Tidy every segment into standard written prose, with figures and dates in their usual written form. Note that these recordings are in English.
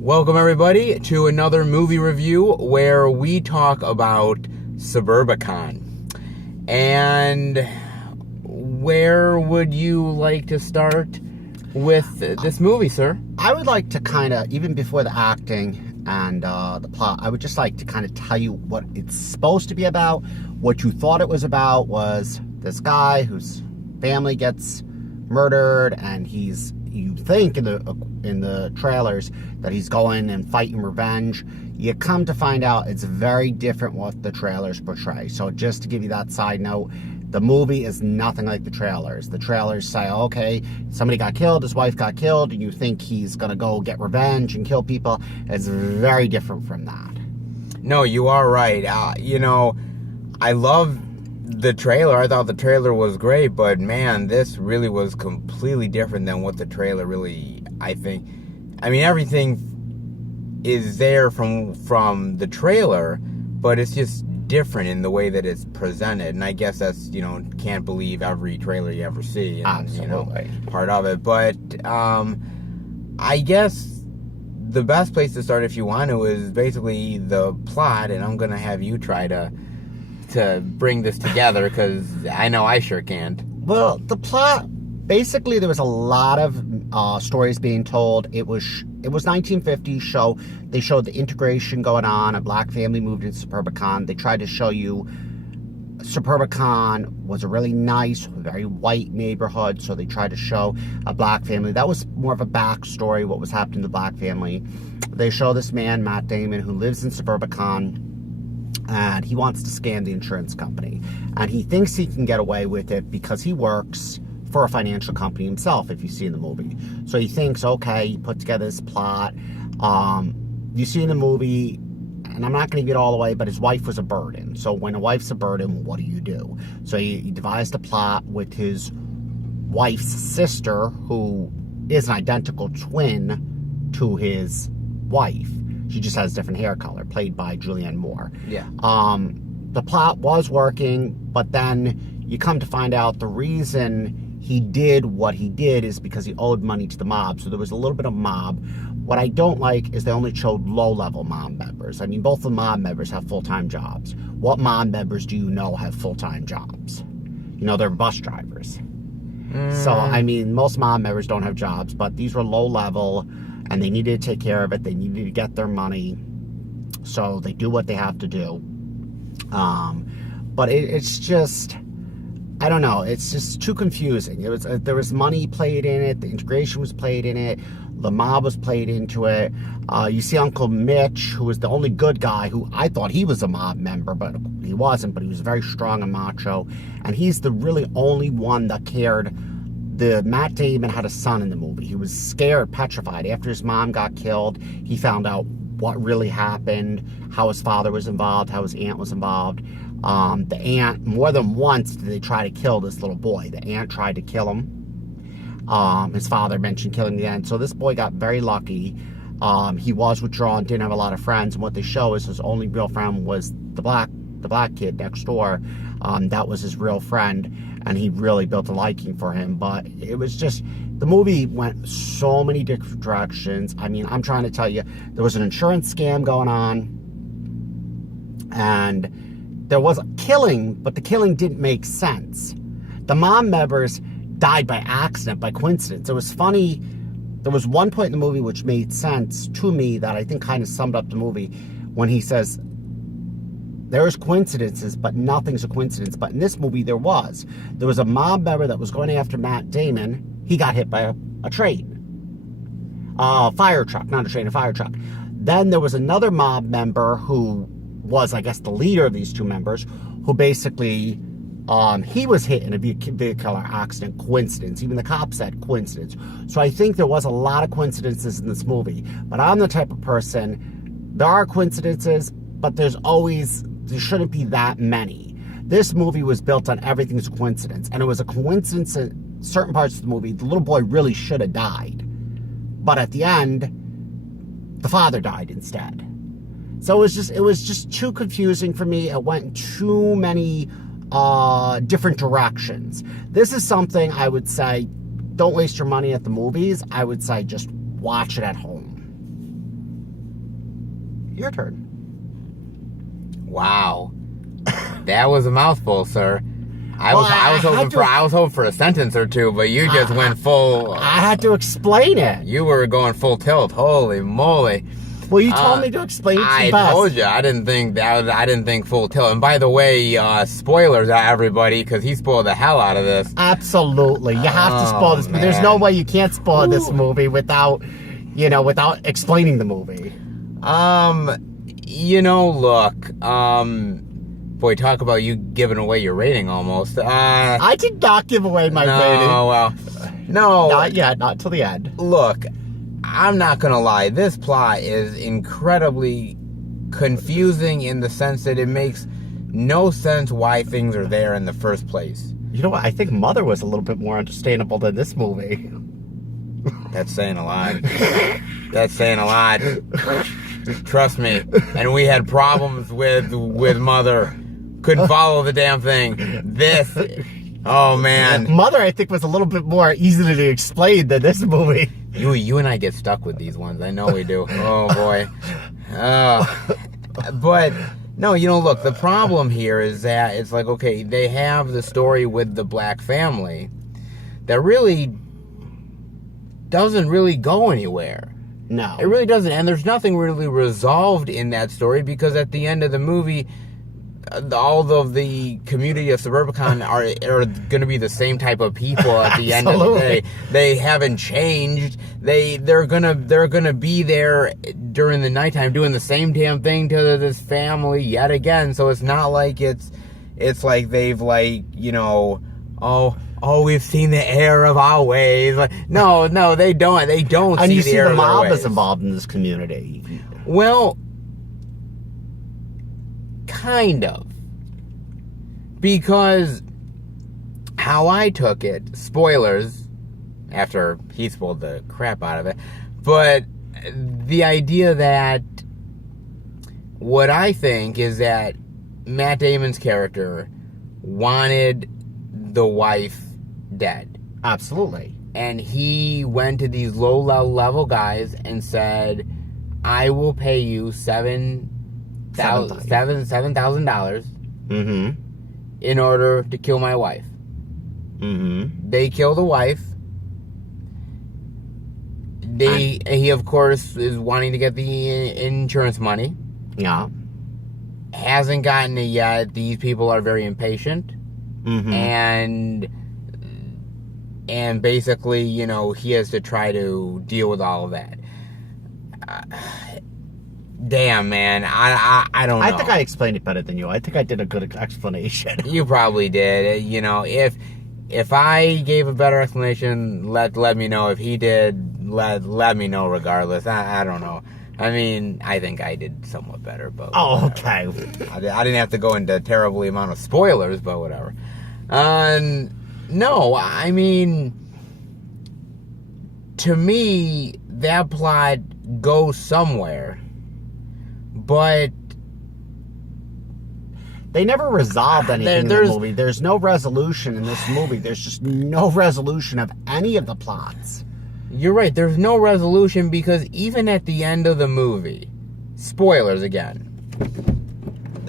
Welcome everybody to another movie review where we talk about Suburbicon. And where would you like to start with this movie, sir? I would like to kind of, even before the acting and the plot, I would just like to kind of tell you what it's supposed to be about. What you thought it was about was this guy whose family gets murdered, and you think in the trailers that he's going and fighting revenge. You come to find out it's very different what the trailers portray. So just to give you that side note, the movie is nothing like the trailers. The trailers say, okay, somebody got killed, his wife got killed, and you think he's going to go get revenge and kill people. It's very different from that. No, you are right. I love the trailer. I thought the trailer was great, but man, this really was completely different than what the trailer really, I think. I mean, everything is there from the trailer, but it's just different in the way that it's presented. And I guess that's, can't believe every trailer you ever see. And, Absolutely. Part of it. But I guess the best place to start if you want to is basically the plot, and I'm going to have you try to bring this together, because I know I sure can't. Well, the plot, basically there was a lot of stories being told. It was 1950s show. They showed the integration going on. A black family moved into Suburbicon. They tried to show you Suburbicon was a really nice, very white neighborhood, so they tried to show a black family. That was more of a backstory, what was happening to the black family. They show this man, Matt Damon, who lives in Suburbicon, and he wants to scam the insurance company. And he thinks he can get away with it because he works for a financial company himself, if you see in the movie. So he thinks, okay, he put together this plot. You see in the movie, and I'm not going to give it all away, but his wife was a burden. So when a wife's a burden, what do? So he devised a plot with his wife's sister, who is an identical twin to his wife. She just has different hair color, played by Julianne Moore. Yeah. The plot was working, but then you come to find out the reason he did what he did is because he owed money to the mob. So there was a little bit of mob. What I don't like is they only showed low-level mob members. I mean, both the mob members have full-time jobs. What mob members do you know have full-time jobs? They're bus drivers. So, I mean, most mob members don't have jobs, but these were low-level, and they needed to take care of it. They needed to get their money. So they do what they have to do. But it's just, I don't know. It's just too confusing. There was money played in it. The integration was played in it. The mob was played into it. You see Uncle Mitch, who was the only good guy, who I thought he was a mob member, but he wasn't. But he was very strong and macho. And he's the really only one that cared. Matt Damon had a son in the movie. He was scared, petrified. After his mom got killed, he found out what really happened, how his father was involved, how his aunt was involved. The aunt, more than once did they try to kill this little boy. The aunt tried to kill him. His father mentioned killing the aunt. So this boy got very lucky. He was withdrawn, didn't have a lot of friends. And what they show is his only real friend was the black kid next door. That was his real friend, and he really built a liking for him. But it was just, the movie went so many different directions. I mean, I'm trying to tell you, there was an insurance scam going on, and there was a killing, but the killing didn't make sense. The mob members died by accident, by coincidence. It was funny. There was one point in the movie which made sense to me that I think kind of summed up the movie, when he says, there's coincidences, but nothing's a coincidence. But in this movie, there was. There was a mob member that was going after Matt Damon. He got hit by a train. Fire truck, not a train, a fire truck. Then there was another mob member who was, I guess, the leader of these two members, who basically, he was hit in a vehicular accident. Coincidence. Even the cop said coincidence. So I think there was a lot of coincidences in this movie. But I'm the type of person, there are coincidences, but there shouldn't be that many. This movie was built on everything's a coincidence. And it was a coincidence in certain parts of the movie. The little boy really should have died. But at the end, the father died instead. So it was just too confusing for me. It went in too many different directions. This is something I would say, don't waste your money at the movies. I would say just watch it at home. Your turn. Wow. That was a mouthful, sir. I Well, was hoping for a sentence or two, but you just went full. I had to explain it. You were going full tilt. Holy moly! Well, you told me to explain it I best. told you. I didn't think full tilt. And by the way, spoilers, everybody, because he spoiled the hell out of this. Absolutely, you have to spoil this. But there's no way you can't spoil this movie without explaining the movie. Look, boy, talk about you giving away your rating almost. I did not give away my rating. Well, no. Not yet, not till the end. Look, I'm not gonna lie, this plot is incredibly confusing in the sense that it makes no sense why things are there in the first place. You know what? I think Mother was a little bit more understandable than this movie. That's saying a lot. That's saying a lot. Trust me. And we had problems with Mother. Couldn't follow the damn thing. This, oh man. Mother, I think, was a little bit more easy to explain than this movie. You and I get stuck with these ones. I know we do. Oh boy. But no, look, the problem here is that it's like, okay, they have the story with the black family that really doesn't really go anywhere. No. It really doesn't. And there's nothing really resolved in that story because at the end of the movie, all of the community of Suburbicon are going to be the same type of people at the end of the day. They haven't changed. They're gonna be there during the nighttime doing the same damn thing to this family yet again. So it's not like it's like they've we've seen the error of our ways. Like, no, they don't. They don't and see you the see error the of their mob ways. is involved in this community. Well, kind of. Because how I took it, spoilers, after he spoiled the crap out of it, but the idea that what I think is that Matt Damon's character wanted the wife dead. Absolutely. And he went to these low-level guys and said, I will pay you $7,000 Mm-hmm. in order to kill my wife. Mm-hmm. They kill the wife. He, of course, is wanting to get the insurance money. Yeah. Hasn't gotten it yet. These people are very impatient. Mm-hmm. And basically, he has to try to deal with all of that. Damn, man. I don't know. I think I explained it better than you. I think I did a good explanation. You probably did. If I gave a better explanation, let me know. If he did, let me know regardless. I don't know. I mean, I think I did somewhat better, but Oh, whatever. okay. I didn't have to go into a terribly amount of spoilers, but whatever. No, I mean, to me, that plot goes somewhere, but They never resolved anything in the there's- movie. There's no resolution in this movie. There's just no resolution of any of the plots. you're right, there's no resolution because even at the end of the movie, spoilers again.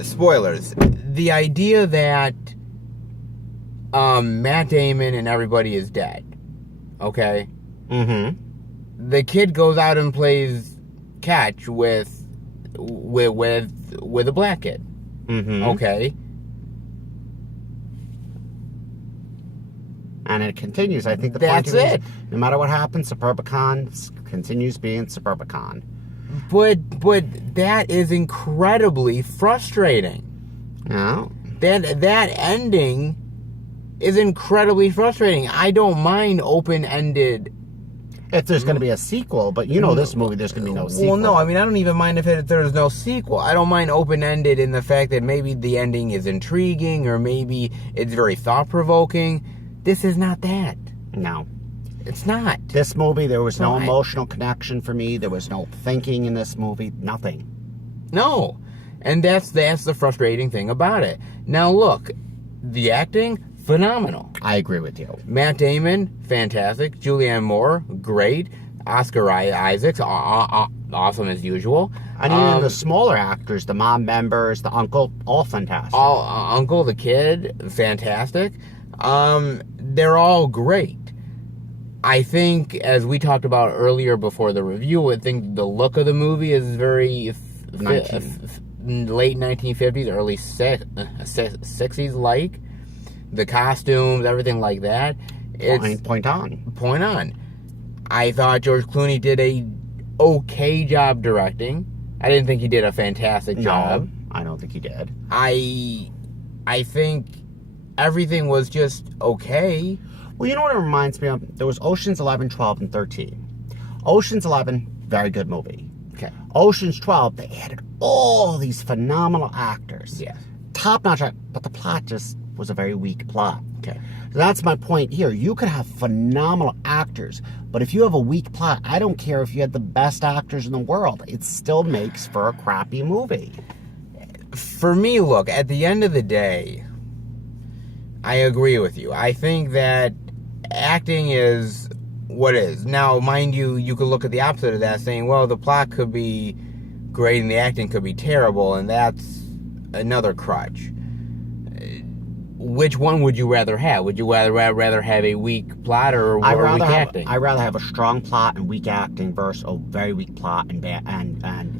Spoilers. The idea that Matt Damon and everybody is dead. Okay? Mm-hmm. The kid goes out and plays catch with a black kid. Mm-hmm. Okay? And it continues. I think the That's point of it. No matter what happens, Suburbicon continues being Suburbicon. But that is incredibly frustrating. No. That ending is incredibly frustrating. I don't mind open-ended. If there's going to be a sequel, but this movie, there's going to be no sequel. Well, no, I mean, I don't even mind if there's no sequel. I don't mind open-ended in the fact that maybe the ending is intriguing or maybe it's very thought-provoking. This is not that. No. It's not. This movie, there was no No, emotional connection for me. There was no thinking in this movie. Nothing. No. And that's the frustrating thing about it. Now, look, the acting, phenomenal. I agree with you. Matt Damon, fantastic. Julianne Moore, great. Oscar Isaacs, awesome as usual. And even the smaller actors, the mom members, the uncle, all fantastic. All uncle, the kid, fantastic. They're all great. I think, as we talked about earlier before the review, I think the look of the movie is very late 1950s, early 60s like. The costumes, everything like that. Point on. Point on. I thought George Clooney did a okay job directing. I didn't think he did a fantastic job. No, I don't think he did. I think everything was just okay. Well, you know what it reminds me of? There was Ocean's 11, 12, and 13. Ocean's 11, very good movie. Okay. Ocean's 12, they added all these phenomenal actors. Yes. Top-notch, but the plot just was a very weak plot. Okay. So that's my point here. You could have phenomenal actors, but if you have a weak plot, I don't care if you had the best actors in the world. It still makes for a crappy movie. For me, look, at the end of the day, I agree with you. I think that acting is what is. Now, mind you, you could look at the opposite of that, saying, well, the plot could be great and the acting could be terrible, and that's another crutch. Which one would you rather have? Would you rather have a weak plot or weak acting? I'd rather have a strong plot and weak acting versus a very weak plot and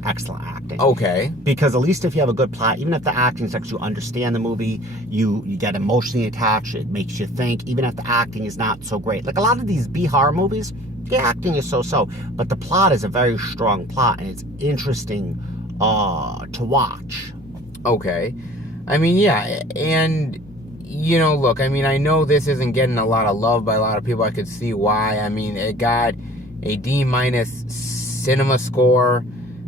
excellent acting. Okay. Because at least if you have a good plot, even if the acting sucks, you understand the movie, you get emotionally attached, it makes you think, even if the acting is not so great. Like a lot of these B-horror movies, the acting is so-so, but the plot is a very strong plot and it's interesting to watch. Okay. I mean, yeah, and you know, look, I mean, I know this isn't getting a lot of love by a lot of people. I could see why. I mean, it got a D- cinema score,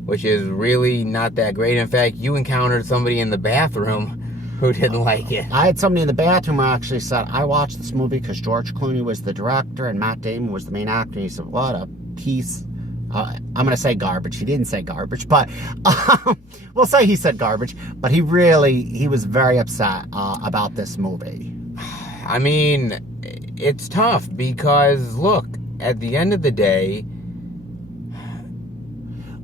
which is really not that great. In fact, you encountered somebody in the bathroom who didn't like it. I had somebody in the bathroom who actually said, I watched this movie because George Clooney was the director and Matt Damon was the main actor. And he said, what a piece. I'm going to say garbage. He didn't say garbage, but we'll say he said garbage. But he was very upset about this movie. I mean, it's tough because, look, at the end of the day...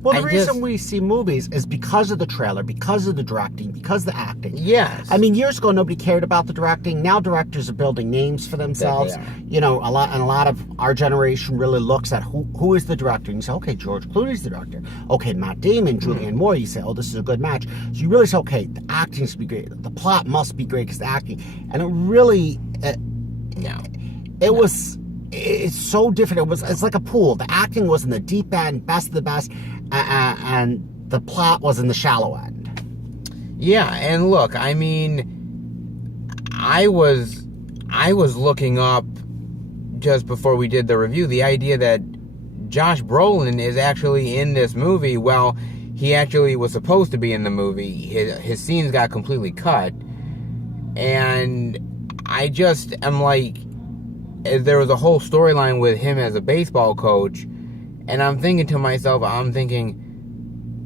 Well, the reason we see movies is because of the trailer, because of the directing, because of the acting. Yes. I mean, years ago, nobody cared about the directing. Now directors are building names for themselves. You know, a lot of our generation really looks at who is the director. And you say, okay, George Clooney's the director. Okay, Matt Damon, Julianne Moore. You say, oh, this is a good match. So you really say, okay, the acting should be great. The plot must be great because the acting. And it really... It's so different. It's like a pool. The acting was in the deep end, best of the best, and the plot was in the shallow end. Yeah, and look, I mean, I was looking up just before we did the review the idea that Josh Brolin is actually in this movie. Well, he actually was supposed to be in the movie. His scenes got completely cut, and I just am like, there was a whole storyline with him as a baseball coach, and I'm thinking to myself,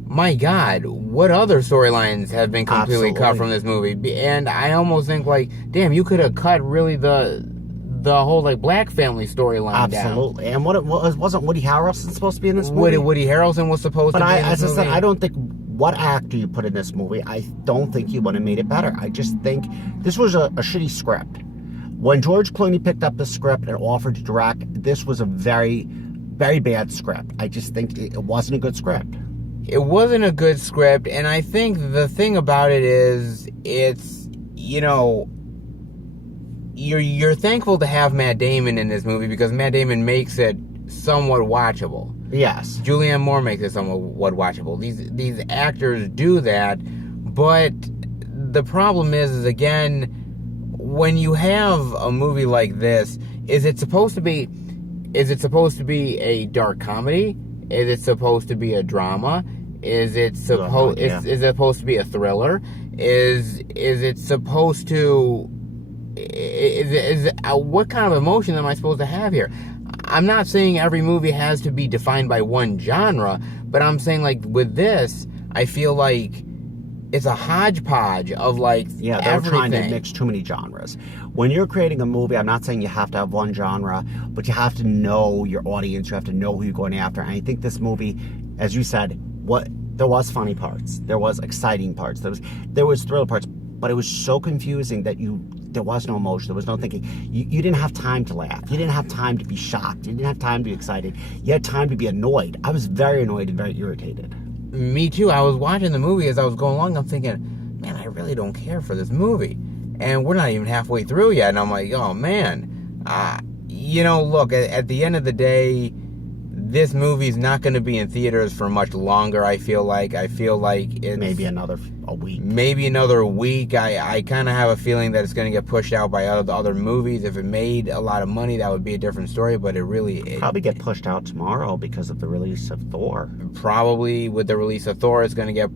my God, what other storylines have been completely cut from this movie? And I almost think, like, damn, you could have cut really the whole, like, Black family storyline down. Absolutely. And wasn't Woody Harrelson supposed to be in this movie? Woody Harrelson was supposed to be in this movie. As I said, I don't think what actor you put in this movie, I don't think he would have made it better. I just think this was a shitty script. When George Clooney picked up the script and offered to direct, this was a very, very bad script. I just think it wasn't a good script. It wasn't a good script, and I think the thing about it is, it's, you know, you're thankful to have Matt Damon in this movie because Matt Damon makes it somewhat watchable. Yes. Julianne Moore makes it somewhat watchable. These actors do that, but the problem is again, when you have a movie like this, is it supposed to be a dark comedy? Is it supposed to be a drama? Is it supposed to be a thriller? Is it supposed to what kind of emotion am I supposed to have here? I'm not saying every movie has to be defined by one genre, but I'm saying, like, with this, I feel like it's a hodgepodge of, like, they're everything. Trying to mix too many genres. When you're creating a movie, I'm not saying you have to have one genre, but you have to know your audience. You have to know who you're going after. And I think this movie, as you said, There was funny parts. There was exciting parts. There was thriller parts, but it was so confusing that there was no emotion. There was no thinking. You didn't have time to laugh. You didn't have time to be shocked. You didn't have time to be excited. You had time to be annoyed. I was very annoyed and very irritated. Me too. I was watching the movie as I was going along. I'm thinking, man, I really don't care for this movie. And we're not even halfway through yet. And I'm like, oh, man. Look, at the end of the day, this movie's not going to be in theaters for much longer, I feel like. It's... Maybe another week. Maybe another week. I kind of have a feeling that it's going to get pushed out by other movies. If it made a lot of money, that would be a different story, but it probably get pushed out tomorrow because of the release of Thor. Probably with the release of Thor, it's going to get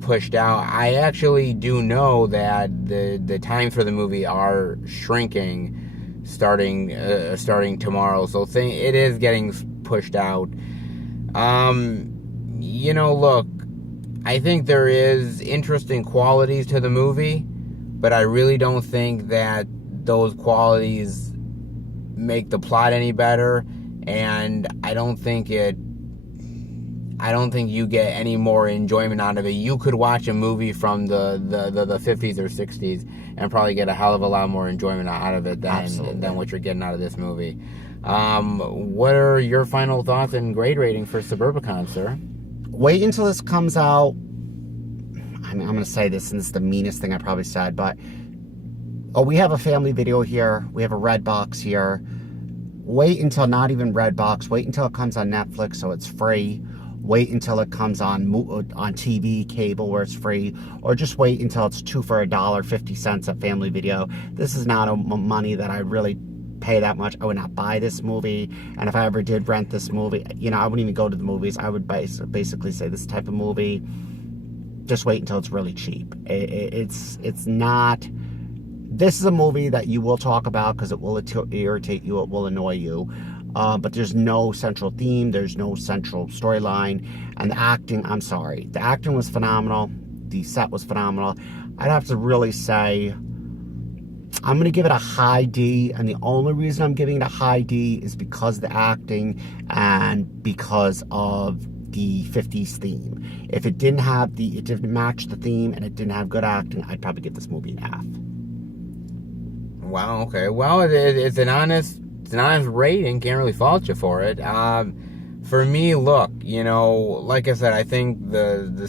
pushed out. I actually do know that the times for the movie are shrinking starting tomorrow, so it is getting pushed out. Look, I think there is interesting qualities to the movie, but I really don't think that those qualities make the plot any better, and I don't think you get any more enjoyment out of it. You could watch a movie from the 50s or 60s and probably get a hell of a lot more enjoyment out of it than what you're getting out of this movie. What are your final thoughts and grade rating for Suburbicon, sir? Wait until this comes out. I'm going to say this, and this is the meanest thing I probably said, but we have a family video here. We have a Redbox here. Wait until not even Redbox. Wait until it comes on Netflix, so it's free. Wait until it comes on TV, cable, where it's free, or just wait until it's 2 for $1, 50 cents at Family Video. This is not money that I really pay that much. I would not buy this movie, and if I ever did rent this movie, I wouldn't even go to the movies. I would basically say this type of movie, just wait until it's really cheap. It's not. This is a movie that you will talk about because it will irritate you, it will annoy you. But there's no central theme, there's no central storyline, and the acting, I'm sorry, the acting was phenomenal, the set was phenomenal. I'd have to really say, I'm going to give it a high D, and the only reason I'm giving it a high D is because of the acting and because of the 50s theme. If it didn't match the theme and it didn't have good acting, I'd probably give this movie an F. Wow, okay. Well, it's an honest rating. Can't really fault you for it. For me, look, like I said, I think the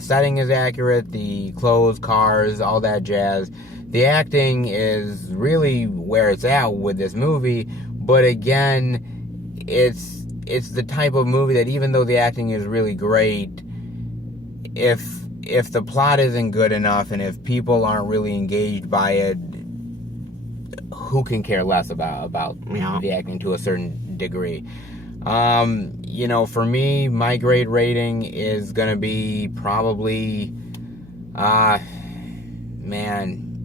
setting is accurate, the clothes, cars, all that jazz. The acting is really where it's at with this movie, but again, it's the type of movie that even though the acting is really great, if the plot isn't good enough and if people aren't really engaged by it, who can care less about the acting to a certain degree? For me, my grade rating is gonna be probably,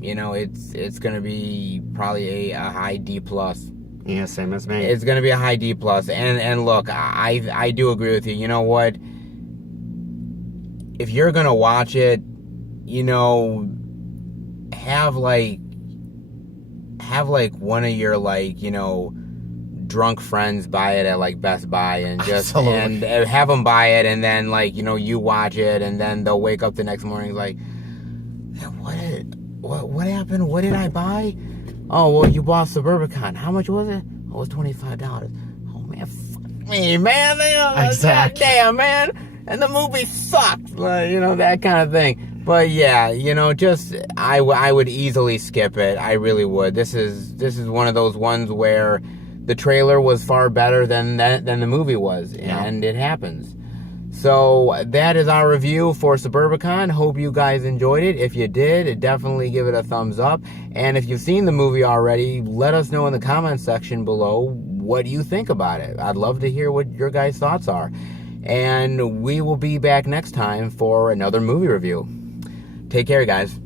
it's gonna be probably a high D plus. Yeah, same as me. It's gonna be a high D plus, and look, I do agree with you. You know what? If you're gonna watch it, have one of your drunk friends buy it at Best Buy and just and have them buy it, and then you watch it, and then they'll wake up the next morning like, what happened? What did I buy? Oh, well, you bought Suburbicon. How much was it? Oh, it was $25. Oh man, fuck me, man. Exactly. Damn, man. And the movie sucked. That kind of thing. But yeah, I would easily skip it. I really would. This is one of those ones where the trailer was far better than the movie was, and it happens. So that is our review for Suburbicon. Hope you guys enjoyed it. If you did, definitely give it a thumbs up. And if you've seen the movie already, let us know in the comments section below what you think about it. I'd love to hear what your guys' thoughts are. And we will be back next time for another movie review. Take care, guys.